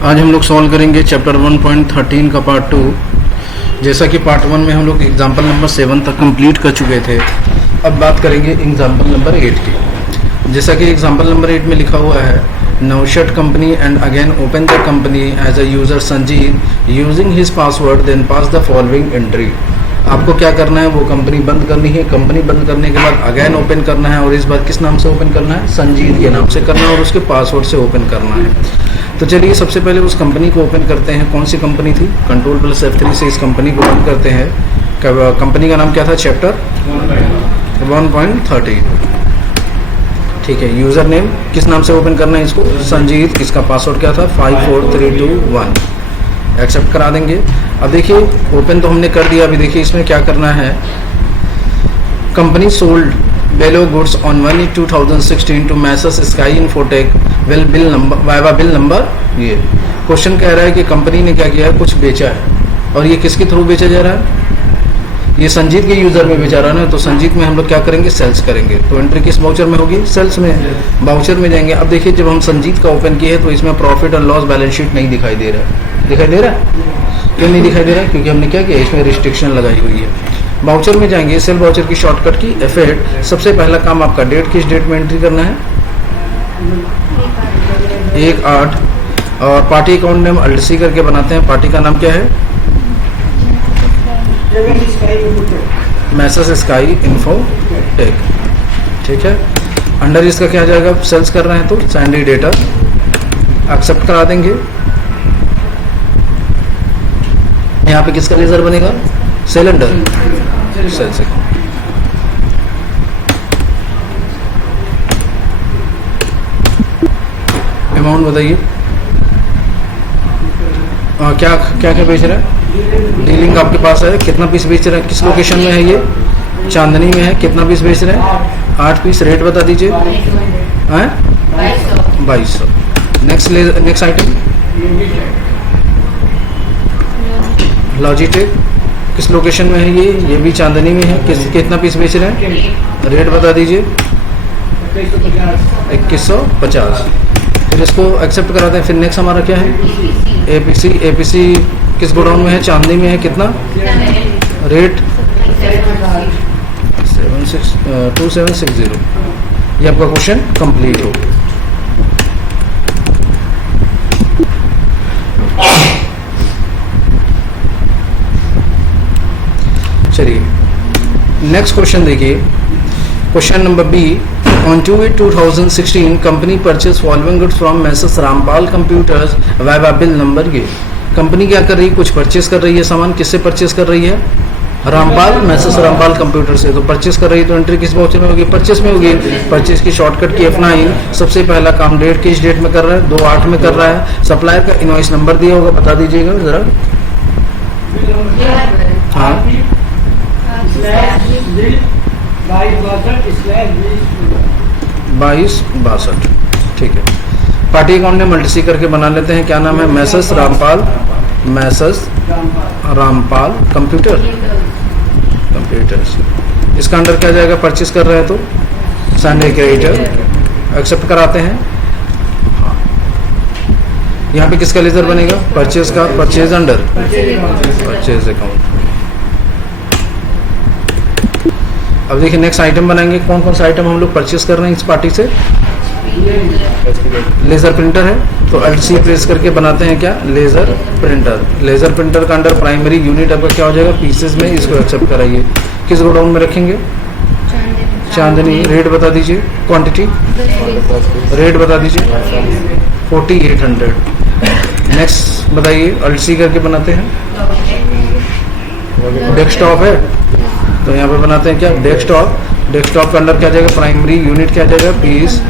आज हम लोग सॉल्व करेंगे चैप्टर 1.13 का पार्ट 2। जैसा कि पार्ट 1 में हम लोग एग्जाम्पल नंबर 7 तक कंप्लीट कर चुके थे, अब बात करेंगे एग्जाम्पल नंबर 8 की। जैसा कि एग्जाम्पल नंबर 8 में लिखा हुआ है, Naushad company and again open the company as a user Sanjeet using his password then pass the following entry. आपको क्या करना है, वो कंपनी बंद करनी है। कंपनी बंद करने के बाद अगेन ओपन करना है और इस बार किस नाम से ओपन करना है, संजीत के नाम से करना है और उसके पासवर्ड से ओपन करना है। तो चलिए सबसे पहले उस कंपनी को ओपन करते हैं। कौन सी कंपनी थी, Ctrl+F3 से इस कंपनी को ओपन करते हैं। कंपनी का नाम क्या था, चैप्टर 1.13। ठीक है, यूजर नेम किस नाम से ओपन करना है इसको, संजीत। इसका पासवर्ड क्या था, 54321। एक्सेप्ट करा देंगे। अब देखिए ओपन तो हमने कर दिया। अभी देखिए इसमें क्या करना है, company sold below goods on 1/8/2016 to messrs Sky Infotech bill number. ये क्वेश्चन कह रहा है कि कंपनी ने क्या किया है, कुछ बेचा है और ये किसके थ्रू बेचा जा रहा है, ये संजीत के यूजर में बेचा रहा है ना। तो संजीत में हम लोग क्या करेंगे, सेल्स करेंगे। तो एंट्री किस वाउचर में होगी, सेल्स में, वाउचर में जाएंगे। अब देखिए जब हम संजीत का ओपन किए तो इसमें प्रॉफिट और लॉस बैलेंस शीट नहीं दिखाई दे रहा है। दिखाई दे रहा है, क्यों नहीं दिखाई दे रहा है, क्योंकि हमने क्या किया, इसमें रिस्ट्रिक्शन लगाई हुई है। वाउचर में जाएंगे, सेल वाउचर की शॉर्टकट की F8। सबसे पहला काम आपका डेट, किस डेट में एंट्री करना है, 1/8। और पार्टी अकाउंट नेम अल्टसी करके बनाते हैं। पार्टी का नाम क्या है, मैसेज स्काई इन्फोटेक। ठीक है, अंडर इसका क्या जाएगा, सेल्स कर रहे हैं तो सैंडी डेटा। एक्सेप्ट करा देंगे। यहाँ पे किसका लेजर बनेगा, सिलेंडर, सेल्स अकाउंट। अमाउंट बताइए, क्या क्या क्या बेच रहा है, डीलिंग आपके पास है। कितना पीस बेच रहे हैं, किस लोकेशन में है, ये चांदनी में है। कितना पीस बेच रहे हैं, 8 पीस। रेट बता दीजिए, 2200। नेक्स्ट आइटम लॉजिटेक, किस लोकेशन में है, ये भी चांदनी में है। कितना पीस बेच रहे हैं, रेट बता दीजिए, 2150। फिर इसको एक्सेप्ट कराते हैं। फिर नेक्स्ट हमारा क्या है, एपीसी किस गोडाउन में है, चांदनी में है। कितना, रेट 2760। ये आपका क्वेश्चन कंप्लीट हो। चलिए नेक्स्ट क्वेश्चन देखिए, question number B. On 2/8/2016 company purchase following goods from messrs Rampal computers via bill number. ये कंपनी क्या कर रही है, कुछ परचेज कर रही है सामान। किससे परचेज कर रही है, रामपाल, मैसेज रामपाल कंप्यूटर से। तो परचेज कर रही है तो एंट्री किस वाउचर में होगी, परचेज में होगी। परचेज की शॉर्टकट की F9। सबसे पहला काम डेट, किस डेट में कर रहा है, 2/8 में कर रहा है। सप्लायर का इनवॉइस नंबर दिया होगा, बता दीजिएगा जरा। हाँ, 2262। ठीक है, पार्टी अकाउंट ने मल्टीसी करके बना लेते हैं। क्या नाम है, message Rampal, message Rampal computers. इसका अंडर क्या जाएगा, परचेज कर रहे हैं तो सैंडी क्रेडिटर। एक्सेप्ट कराते हैं। यहाँ पे किसका लेजर बनेगा, परचेज का, परचेज अंडर परचेज अकाउंट। अब देखिए नेक्स्ट आइटम बनाएंगे। कौन कौन सा आइटम हम लोग परचेज कर रहे हैं इस पार्टी से, लेजर प्रिंटर है तो Alt+C प्रेस करके बनाते हैं क्या, लेजर प्रिंटर। लेजर प्रिंटर का अंडर प्राइमरी यूनिट आपका क्या हो जाएगा, पीसेज में। इसको एक्सेप्ट कराइए। किस गोडाउन में रखेंगे, चांदनी। रेट बता दीजिए, क्वांटिटी, रेट बता दीजिए, 4800। नेक्स्ट बताइए, Alt+C करके बनाते हैं। डेस्कटॉप है तो यहाँ पे बनाते हैं क्या, डेस्कटॉप। डेस्कटॉप का अंदर क्या जाएगा, प्राइमरी यूनिट क्या जाएगा, पीस।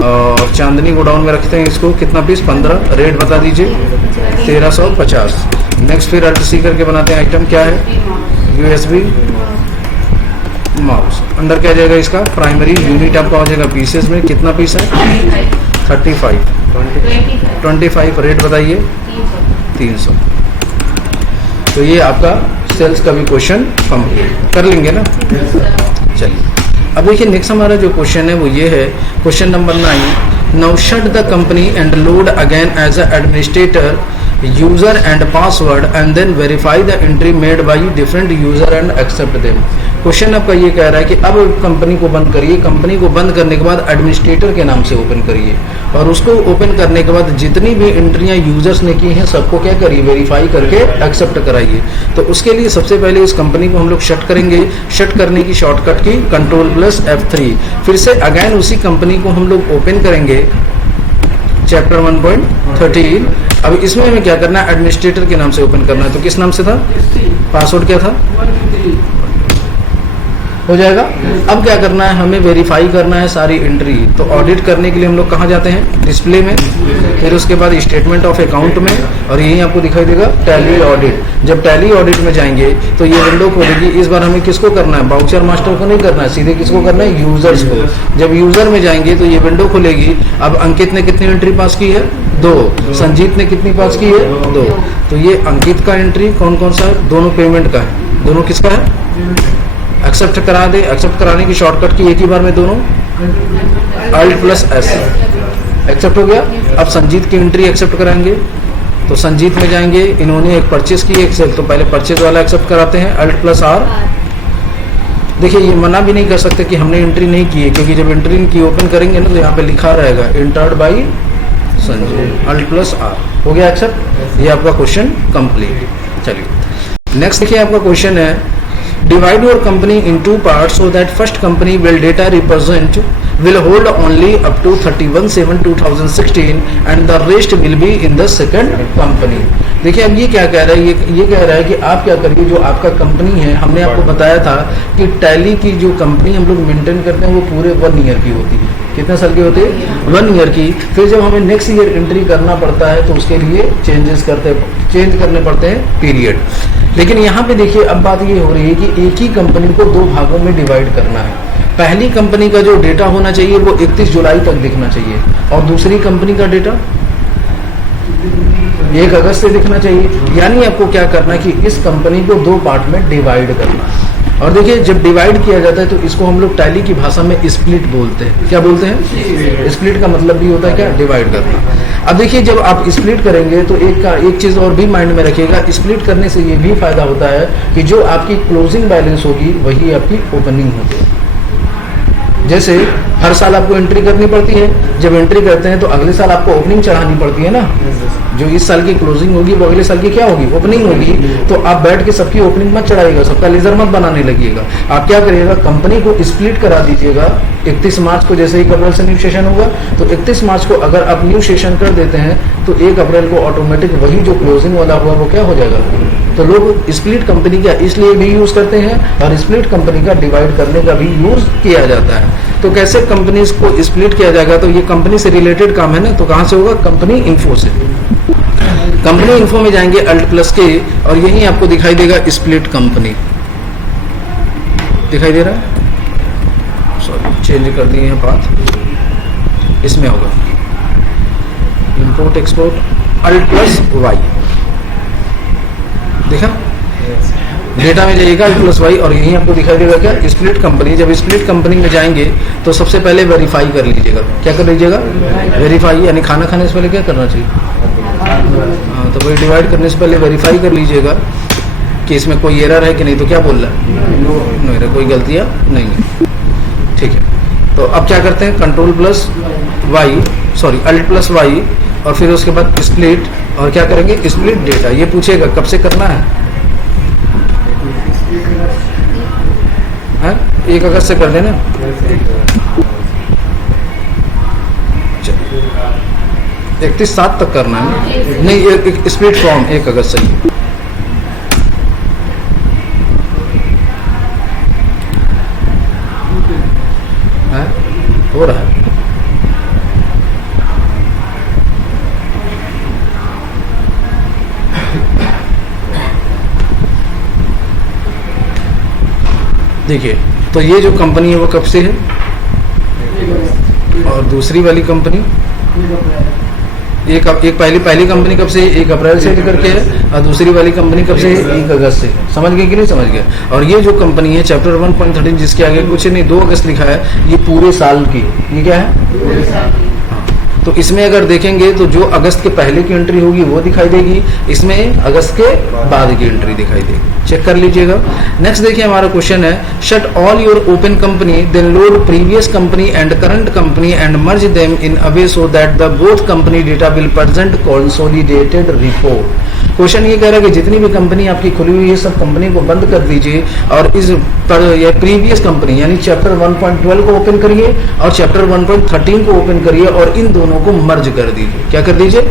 और चांदनी गोडाउन में रखते हैं इसको। कितना पीस, 15। रेट बता दीजिए, 1350। नेक्स्ट फिर Alt+C करके बनाते हैं आइटम। क्या है, USB माउस। अंदर क्या जाएगा इसका, प्राइमरी यूनिट आपका हो जाएगा पीसेस में। कितना पीस है, 25। रेट बताइए, 300। तो ये आपका सेल्स का भी क्वेश्चन कंप्लीट कर लेंगे ना। चलिए अब देखिए नेक्स्ट हमारा जो क्वेश्चन है वो ये है, question number 9। Now shut the company and load again as an administrator user and password and then verify the entry made by different user and accept them. Question आपका ये कह रहा है कि अब कंपनी को बंद करिए, कंपनी को बंद करने के बाद एडमिनिस्ट्रेटर के नाम से ओपन करिए और उसको ओपन करने के बाद जितनी भी एंट्रियां यूजर्स ने की हैं सबको क्या करिए, वेरीफाई करके एक्सेप्ट कराइए। तो उसके लिए सबसे पहले इस कंपनी को हम लोग शट करेंगे। शट करने की शॉर्टकट की Ctrl+F3, फिर से अगेन उसी कंपनी को हम लोग ओपन करेंगे, चैप्टर 1.13। अब इसमें हमें क्या करना है, एडमिनिस्ट्रेटर के नाम से ओपन करना है। तो किस नाम से था, पासवर्ड क्या था, हो जाएगा। अब क्या करना है, हमें वेरीफाई करना है सारी एंट्री। तो ऑडिट करने के लिए हम लोग कहाँ जाते हैं, डिस्प्ले में, फिर उसके बाद स्टेटमेंट ऑफ अकाउंट में, और यहीं आपको दिखाई देगा टैली ऑडिट। जब टैली ऑडिट में जाएंगे तो ये विंडो खोलेगी। इस बार हमें किसको करना है, बाउचर मास्टर को नहीं करना है, सीधे किसको करना है, यूजर्स को। जब यूजर में जाएंगे तो ये विंडो खुलेगी। अब अंकित ने कितनी एंट्री पास की है, 2। संजीत ने कितनी पास की है, 2। तो ये अंकित का एंट्री कौन कौन सा है, दोनों पेमेंट का है। दोनों किसका है, एक्सेप्ट करा दे। एक्सेप्ट कराने की शॉर्टकट की एक ही बार में दोनों Alt+S, एक्सेप्ट हो गया। अब संजीत की एंट्री एक्सेप्ट कराएंगे तो संजीत में जाएंगे, इन्होंने एक परचेस की एक्सेल, तो पहले परचेज वाला एक्सेप्ट कराते हैं, Alt+R। देखिए ये मना भी नहीं कर सकते कि हमने एंट्री नहीं की है, क्योंकि जब एंट्री की ओपन करेंगे ना तो यहाँ पे लिखा रहेगा एंटर्ड बाई संजय, Alt+R। हो गया एक्सेप्ट। ये आपका क्वेश्चन कंप्लीट। चलिए नेक्स्ट देखिए, आपका क्वेश्चन है divide your company in 2 parts so that first company will data represent will hold only up to 31/7/2016 and the rest will be in the second company। देखिए अब ये क्या कह रहा है, ये कह रहा है कि आप क्या करिए, जो आपका कंपनी है, हमने आपको बताया था कि टैली की जो कंपनी हम लोग मेंटेन करते हैं वो पूरे 1 ईयर की होती है। कितने साल की होती है, 1 ईयर की। फिर जब हमें नेक्स्ट ईयर एंट्री करना पड़ता है तो उसके लिए चेंज करने पड़ते हैं पीरियड। लेकिन यहाँ पे देखिए अब बात ये हो रही है कि एक ही कंपनी को 2 भागों में डिवाइड करना है। पहली कंपनी का जो डेटा होना चाहिए वो 31 जुलाई तक दिखना चाहिए, और दूसरी कंपनी का डेटा 1 अगस्त से दिखना चाहिए। यानी आपको क्या करना है कि इस कंपनी को 2 पार्ट में डिवाइड करना है। और देखिए जब डिवाइड किया जाता है तो इसको हम लोग टैली की भाषा में स्प्लिट बोलते हैं। क्या बोलते हैं, स्प्लिट का मतलब भी होता है क्या, डिवाइड करना। अब देखिए जब आप स्प्लिट करेंगे तो एक चीज और भी माइंड में रखिएगा, स्प्लिट करने से ये भी फायदा होता है कि जो आपकी क्लोजिंग बैलेंस होगी वही आपकी ओपनिंग होगी। जैसे हर साल आपको एंट्री करनी पड़ती है, जब एंट्री करते हैं तो अगले साल आपको ओपनिंग चढ़ानी पड़ती है ना। जो इस साल की क्लोजिंग होगी वो अगले साल की क्या होगी, ओपनिंग होगी। तो आप बैठ के सबकी ओपनिंग मत चढ़ाइएगा, सबका लेजर मत बनाने लगिएगा। आप क्या करिएगा, कंपनी को स्प्लिट करा दीजिएगा। 31 मार्च को जैसे ही अप्रैल से न्यू सेशन होगा तो 31 मार्च को अगर आप न्यू सेशन कर देते हैं तो 1 अप्रैल को ऑटोमेटिक वही जो क्लोजिंग वाला हुआ वो क्या हो जाएगा। तो लोग स्प्लिट कंपनी का इसलिए भी यूज करते हैं और स्प्लिट कंपनी का डिवाइड करने का भी यूज किया जाता है। तो कैसे कंपनीज को स्प्लिट किया जाएगा, तो ये कंपनी से रिलेटेड काम है ना, तो कहां से होगा, कंपनी इन्फो से। कंपनी इन्फो में जाएंगे Alt+K और यही आपको दिखाई देगा स्प्लिट कंपनी, दिखाई दे रहा है, सॉरी चेंज कर दिए हैं पाथ, इसमें होगा इंपोर्ट एक्सपोर्ट Alt+Y, देखा डेटा में जाइएगा Alt+Y और यही आपको दिखाई देगा क्या, स्प्लिट कंपनी। जब स्प्लिट कंपनी में जाएंगे तो सबसे पहले वेरीफाई कर लीजिएगा। क्या कर लीजिएगा, वेरीफाई, यानी खाना खाने से पहले क्या करना चाहिए, हाँ, तो वही डिवाइड करने से पहले वेरीफाई कर लीजिएगा कि इसमें कोई एरर है कि नहीं। तो क्या बोल रहा है, नो, कोई गलतियाँ नहीं है, ठीक है। तो अब क्या करते हैं, Alt+Y और फिर उसके बाद स्प्लिट, और क्या करेंगे, स्प्लिट डेटा। ये पूछेगा कब से करना है, 1 अगस्त से कर देना। 31/7 तक करना है, नहीं एक स्प्लिट फॉर्म 1 अगस्त से ही हो रहा है। देखिए तो ये जो कंपनी है वो कब से है, और दूसरी वाली कंपनी एक पहली कंपनी कब से, 1 अप्रैल से लेकर के है, और दूसरी वाली कंपनी कब से, 1 अगस्त से। समझ गए कि नहीं समझ गए। और ये जो कंपनी है चैप्टर 1.13 जिसके आगे कुछ नहीं 2 अगस्त लिखा है, ये पूरे साल की, ये क्या है, तो इसमें अगर देखेंगे तो जो अगस्त के पहले की एंट्री होगी वो दिखाई देगी, इसमें अगस्त के बाद की एंट्री दिखाई देगी। चेक कर लीजिएगा। नेक्स्ट देखिए हमारा क्वेश्चन है, shut all your open company then load previous company and current company and merge them in a way so that the both company data will present consolidated report. Question ये कह रहा है कि जितनी भी कंपनी आपकी खुली हुई है सब कंपनी को बंद कर दीजिए और इस पर ये प्रीवियस कंपनी यानी चैप्टर 1.12 को ओपन करिए और चैप्टर 1.13 को ओपन करिए और इन दोनों को मर्ज कर दीजिए। क्या कर दीजिए?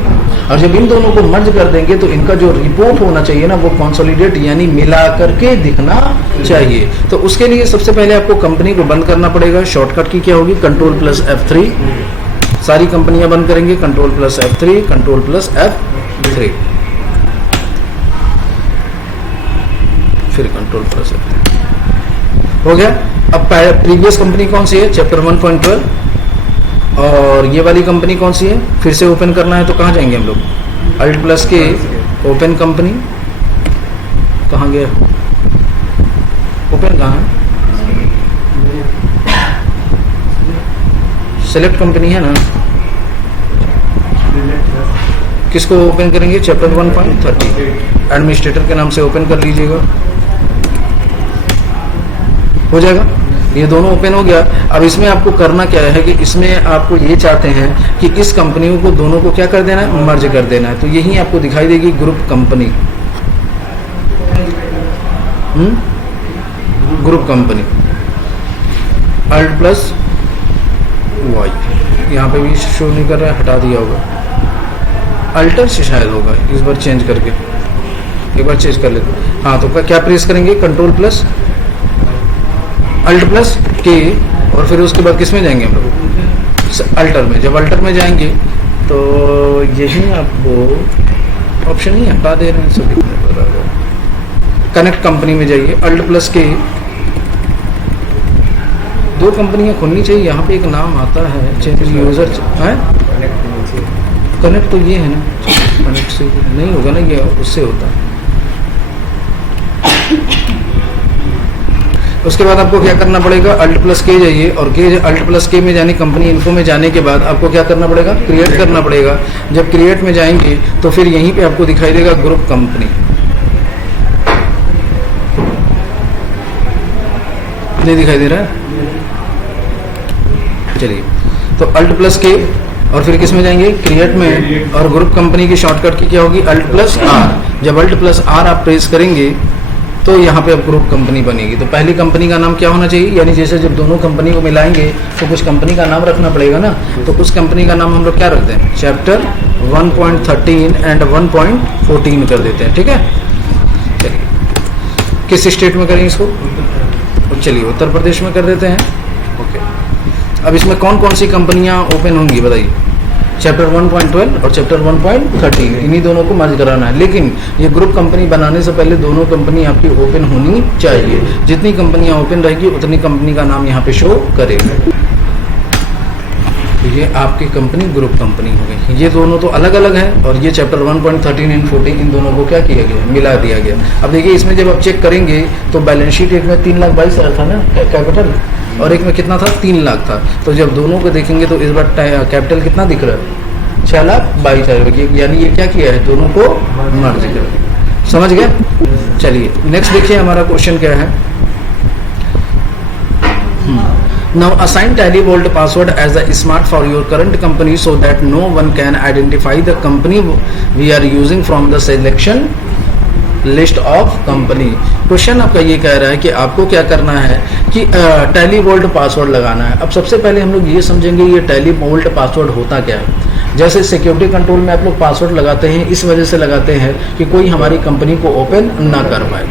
और जब इन दोनों को मर्ज कर देंगे तो इनका जो रिपोर्ट होना चाहिए ना वो कंसोलिडेट यानी मिला करके दिखना चाहिए। तो उसके लिए सबसे पहले आपको कंपनी को बंद करना पड़ेगा। शॉर्टकट की क्या होगी? Ctrl+F3। सारी कंपनियां बंद करेंगे, Ctrl+F3, Ctrl+F3, फिर Ctrl+F3 हो गया। अब प्रीवियस कंपनी कौन सी है? चैप्टर 1.12। और ये वाली कंपनी कौन सी है? फिर से ओपन करना है तो कहाँ जाएंगे हम लोग? Alt+K ओपन कंपनी, कहाँ गया? ओपन कहाँ है? सेलेक्ट कंपनी है ना, किसको ओपन करेंगे? चैप्टर 1.30 एडमिनिस्ट्रेटर के नाम से ओपन कर लीजिएगा, हो जाएगा। ये दोनों ओपन हो गया। अब इसमें आपको करना क्या है कि इसमें आपको ये चाहते हैं कि इस कंपनियों को दोनों को क्या कर देना है? मर्ज कर देना है। तो यही आपको दिखाई देगी group company, group company Alt+Y। यहाँ पे भी शो नहीं कर रहा है, हटा दिया होगा, अल्टर से शायद होगा, इस बार चेंज करके एक बार चेंज कर लेते हैं। हाँ तो क्या प्रेस करेंगे? Alt+K और फिर उसके बाद किस में जाएंगे हम लोग? अल्टर में। जब अल्टर में जाएंगे तो यही आपको ऑप्शन ही हटा दे रहे हैं, सब दिखने पर आ रहा है। कनेक्ट कंपनी में जाइए, Alt+K। दो कंपनियां खुलनी चाहिए। यहाँ पे एक नाम आता है चेंज यूजर है, कनेक्ट तो ये है ना, कनेक्ट से नहीं होगा ना, ये उससे होता है। उसके बाद आपको क्या करना पड़ेगा? Alt+K जाइए और Alt+K में जाने कंपनी इन्फो में जाने के बाद आपको क्या करना पड़ेगा? क्रिएट करना पड़ेगा। जब क्रिएट में जाएंगे तो फिर यहीं पे आपको दिखाई देगा ग्रुप कंपनी, नहीं दिखाई दे रहा है? चलिए तो Alt+K और फिर किस में जाएंगे? क्रिएट में, और ग्रुप कंपनी की शॉर्टकट की क्या होगी? Alt+R। जब Alt+R आप प्रेस करेंगे तो यहाँ पे अब ग्रुप कंपनी बनेगी। तो पहली कंपनी का नाम क्या होना चाहिए? यानी जैसे जब दोनों कंपनी को मिलाएंगे तो कुछ कंपनी का नाम रखना पड़ेगा ना, तो उस कंपनी का नाम हम लोग क्या रखते हैं? चैप्टर 1.13 एंड 1.14 कर देते हैं। ठीक है, चलिए किस स्टेट में करें इसको? चलिए उत्तर प्रदेश में कर देते हैं। ओके, अब इसमें कौन कौन सी कंपनियां ओपन होंगी बताइए? चैप्टर 1.12 और चैप्टर 1.13, इन्हीं दोनों को मर्ज कराना है। लेकिन ये ग्रुप कंपनी बनाने से पहले दोनों कंपनी आपकी ओपन होनी चाहिए। जितनी कंपनियां ओपन रहेगी उतनी कंपनी का नाम यहाँ पे शो करेगा। तो ये आपकी कंपनी ग्रुप कंपनी हो गई। ये दोनों तो अलग अलग है और ये चैप्टर 1.13 एंड 14 इन दोनों को क्या किया गया? मिला दिया गया। अब देखिए इसमें जब आप चेक करेंगे तो बैलेंस शीट एक में 3,22,000 था ना कैपिटल, और एक में कितना था? 3 लाख था। तो जब दोनों को देखेंगे तो इस बार कैपिटल कितना दिख रहा है? 6,22,000। यानी ये क्या किया है? दोनों को मर्ज किया। समझ गए? चलिए नेक्स्ट देखिए हमारा क्वेश्चन क्या है। Now assign Tally Vault password as a smart for your current company so that no one can identify the company we are using from the selection list of company. Question आपका ये कह रहा है कि आपको क्या करना है कि टैली वोल्ट पासवर्ड लगाना है। अब सबसे पहले हम लोग ये समझेंगे ये टैली वोल्ट पासवर्ड होता क्या है। जैसे सिक्योरिटी कंट्रोल में आप लोग पासवर्ड लगाते हैं, इस वजह से लगाते हैं कि कोई हमारी कंपनी को ओपन ना कर पाए,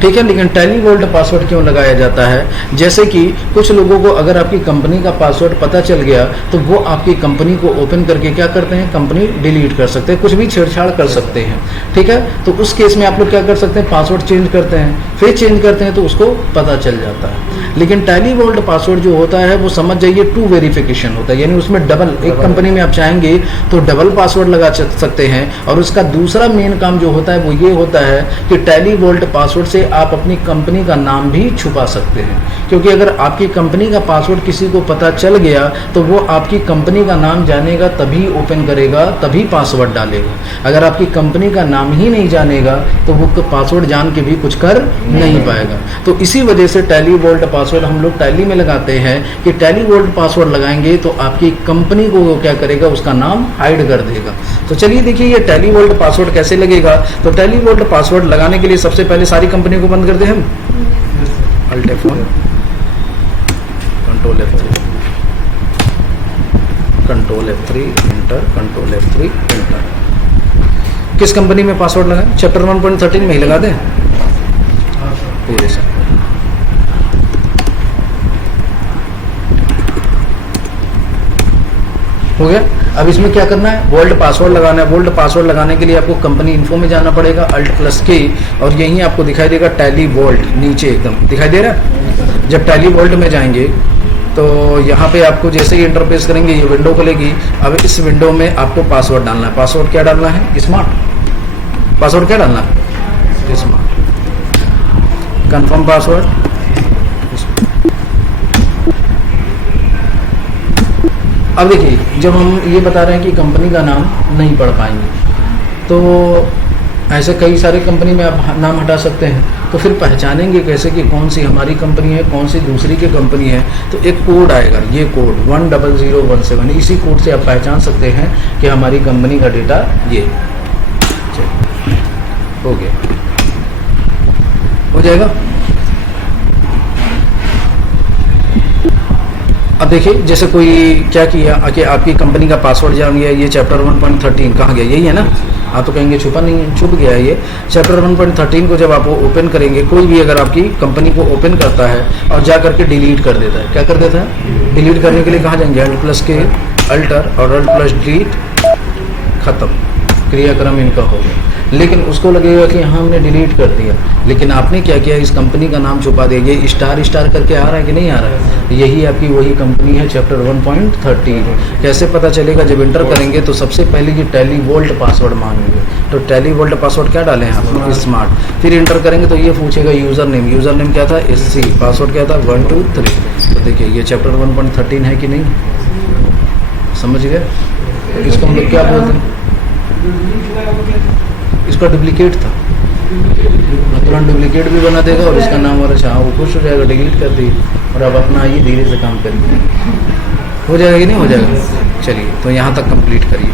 ठीक है। लेकिन टैली वोल्ट पासवर्ड क्यों लगाया जाता है? जैसे कि कुछ लोगों को अगर आपकी कंपनी का पासवर्ड पता चल गया तो वो आपकी कंपनी को ओपन करके क्या करते हैं? कंपनी डिलीट कर सकते हैं, कुछ भी छेड़छाड़ कर सकते हैं, ठीक है। तो उस केस में आप लोग क्या कर सकते हैं? पासवर्ड चेंज करते हैं, फिर चेंज करते हैं तो उसको पता चल जाता है। लेकिन टैली वोल्ट पासवर्ड जो होता है वो समझ जाइए 2 वेरिफिकेशन होता है, यानी उसमें डबल, एक कंपनी में आप चाहेंगे तो डबल पासवर्ड लगा सकते हैं। और उसका दूसरा मेन काम जो होता है वो ये होता है कि टैली वोल्ट पासवर्ड से आप अपनी कंपनी का नाम भी छुपा सकते हैं, क्योंकि अगर आपकी कंपनी का पासवर्ड किसी को पता चल गया तो वो आपकी कंपनी का नाम जानेगा, तभी ओपन करेगा, तभी पासवर्ड डालेगा। अगर आपकी कंपनी का नाम ही नहीं जानेगा तो वो पासवर्ड जान के भी कुछ कर नहीं पाएगा। तो इसी वजह से टैली वोल्ट पासवर्ड हम लोग टैली में लगाते हैं कि टैली वोल्ट पासवर्ड लगाएंगे तो आपकी कंपनी को वो क्या करेगा, उसका नाम हाइड कर देगा। तो चलिए देखिए ये टैली वोल्ट पासवर्ड कैसे लगेगा। तो टैली वोल्ट पासवर्ड लगाने के लिए सबसे पहले सारी कंपनी को बंद कर दें हम। Alt F1, control F3, control F3 enter, control F3 enter. किस कंपनी में पासवर्ड लगाएं? चैप्टर 1.13 में ही लगा दें पूरे से। हो गया। अब इसमें क्या करना है, वोल्ट पासवर्ड लगाना है। वोल्ट पासवर्ड लगाने के लिए आपको कंपनी इन्फो में जाना पड़ेगा, Alt+K, और यहीं आपको दिखाई देगा टैली वोल्ट, नीचे एकदम दिखाई दे रहा है। जब टैली वोल्ट में जाएंगे तो यहाँ पे आपको जैसे ही इंटरफेस करेंगे ये विंडो खुलेगी। अब इस विंडो में आपको पासवर्ड डालना है। पासवर्ड क्या डालना है? स्मार्ट। पासवर्ड क्या डालना है? स्मार्ट। Confirm password. अब देखिए जब हम ये बता रहे हैं कि कंपनी का नाम नहीं पढ़ पाएंगे, तो ऐसे कई सारे कंपनी में आप नाम हटा सकते हैं, तो फिर पहचानेंगे कैसे कि कौन सी हमारी कंपनी है, कौन सी दूसरी की कंपनी है। तो एक कोड आएगा, ये कोड 10017, इसी कोड से आप पहचान सकते हैं कि हमारी कंपनी का डेटा ये हो गया, हो जाएगा। अब देखिए जैसे कोई क्या किया कि आपकी कंपनी का पासवर्ड जान गया, ये चैप्टर 1.13 कहाँ गया, यही है ना। आप तो कहेंगे छुपा नहीं है, छुप गया है ये। चैप्टर 1.13 को जब आप ओपन करेंगे, कोई भी अगर आपकी कंपनी को ओपन करता है और जा करके डिलीट कर देता है, क्या कर देता है? डिलीट करने के लिए कहाँ जाएंगे? Alt+K, अल्टर और Alt+Delete, खत्म, क्रियाक्रम इनका हो गया। लेकिन उसको लगेगा कि हाँ हमने डिलीट कर दिया, लेकिन आपने क्या किया, इस कंपनी का नाम छुपा दिया। ये स्टार स्टार करके आ रहा है कि नहीं आ रहा है? यही आपकी वही कंपनी है चैप्टर 1.13। कैसे पता चलेगा? जब इंटर करेंगे तो सबसे पहले ये टैली वोल्ट पासवर्ड मांगेंगे, तो टैली वोल्ट पासवर्ड क्या डालें आप? स्मार्ट। फिर इंटर करेंगे तो ये पूछेगा यूज़र नेम। यूज़र नेम क्या था? SC। पासवर्ड क्या था? 1 2 3। तो देखिए ये चैप्टर 1.13 है कि नहीं, समझ गए? तो इसको हम लोग क्या बोलते हैं? इसका डुप्लीकेट था, तुरंत डुप्लीकेट भी बना देगा और इसका नाम और अच्छा वो खुश हो जाएगा, डिलीट कर दी और अब अपना आइए धीरे से काम करिए। हो जाएगा कि नहीं हो जाएगा? चलिए तो यहाँ तक कंप्लीट करिए।